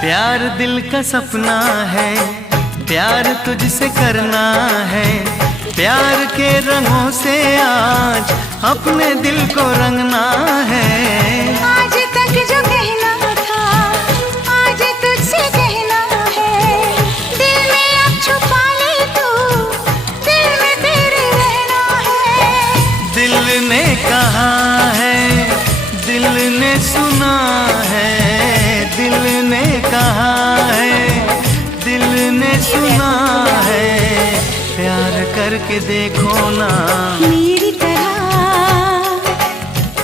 प्यार दिल का सपना है, प्यार तुझसे करना है। प्यार के रंगों से आज अपने दिल को रंगना है। आज तक जो कहना था आज तुझसे कहना है। दिल में अब छुपा ले तू, दिल में तेरे रहना है। दिल ने कहा है, दिल ने सुना है। दिल ने कहा है, दिल ने सुना है। प्यार करके देखो ना मेरी तरह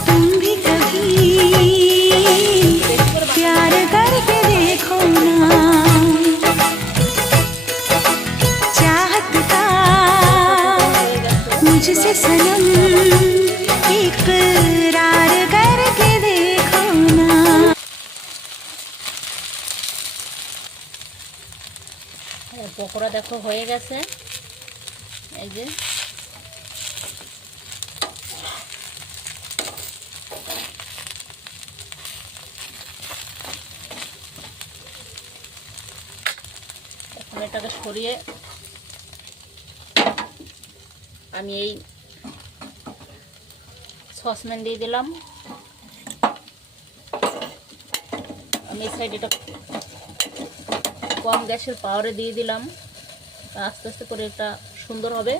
तुम भी कभी प्यार करके देखो ना। चाहत का मुझसे सनम इकरार करके देखो ना। পকোড়া দেখো হয়ে গেছে। এই যে এখন এটাকে সরিয়ে আমি এই সসপ্যান দিয়ে দিলাম। আমি এই সাইড এটা কম গ্যাসের পাওয়ারে দিয়ে দিলাম। আস্তে আস্তে করে এটা সুন্দর হবে।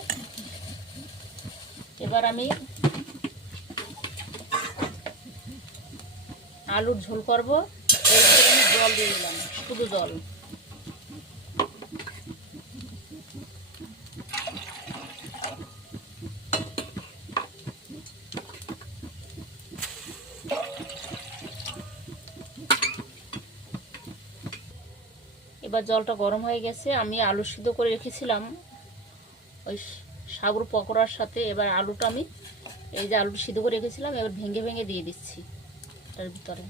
এবার আমি আলুর ঝোল করব। এর ভিতরে আমি জল দিয়ে দিলাম, শুধু জল। এবার জলটা গরম হয়ে গেছে। আমি আলু সিদ্ধ করে রেখেছিলাম ওই সাবুর পকোড়ার সাথে। এবার আলুটা আমি এই যে আলু সিদ্ধ করে রেখেছিলাম এবার ভেঙে ভেঙে দিয়ে দিচ্ছি এটার ভিতরে।